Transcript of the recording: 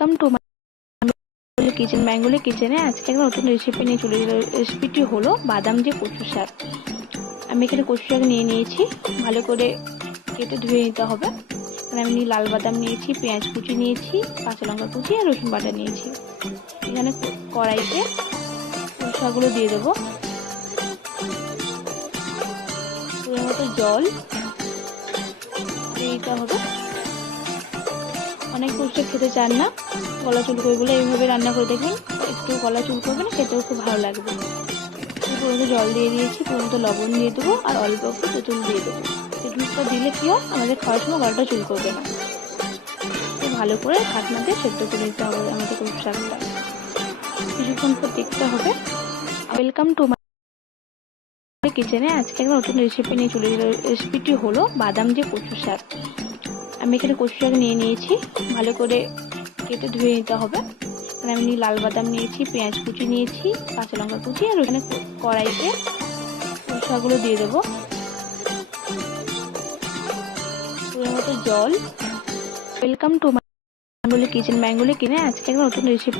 Welcome to my kitchen. Bengali কিচেনে আজকে একটা নতুন রেসিপি নিয়ে চলে এলো। রেসিপিটি হলো বাদাম দিয়ে কচু শাক। আমি এখানে কচু শাক নিয়ে নিয়েছি, ভালো করে কেটে ধুয়ে নিতে হবে। এখানে আমি লাল বাদাম নিয়েছি, পেঁয়াজ কুচি নিয়েছি, কাঁচা লঙ্কা কুচি আর রসুন বাটা নিয়েছি। এখানে কড়াইতে কচু শাকগুলো দিয়ে দেবো, পরিমাণ মতো জল দিয়ে দিতে হবে। অনেক কচু শাক খেতে চান না, গলা চুলকোবে বলে এইভাবে রান্না করে দেখবেন, একটু গলা চুলকোবে না, খেতেও খুব ভালো লাগবে। পরিমাণ জল দিয়ে দিয়েছি, পরিমাণ লবণ দিয়ে দেবো আর অল্প একটু তেঁতুল দিয়ে দেবো। তেঁতুলটা দিলে কি হয়, আমাদের খাওয়ার সময় গলাটা চুলকোবে না। ভালো করে ঢাকনা দিয়ে সেদ্ধ করে নিতে হবে আমাদের কচু শাকটা। কিছুক্ষণ পর দেখতে হবে। ওয়েলকাম টু মাই কিচেনে আজকে একটা নতুন রেসিপি নিয়ে চলে এলো। রেসিপিটি হলো বাদাম দিয়ে কচু শাক। আমি এখানে কচু শাক নিয়ে নিয়েছি, ভালো করে কেটে ধুয়ে নিতে হবে। এখানে আমি লাল বাদাম নিয়েছি, পেঁয়াজ কুচি নিয়েছি, কাঁচা লঙ্কা কুচি আর ওখানে কড়াইতে কচু শাকগুলো দিয়ে দেবো, পরিমাণ মতো জল। Welcome to my kitchen. Bengali কিচেনে আজকে একটা নতুন রেসিপি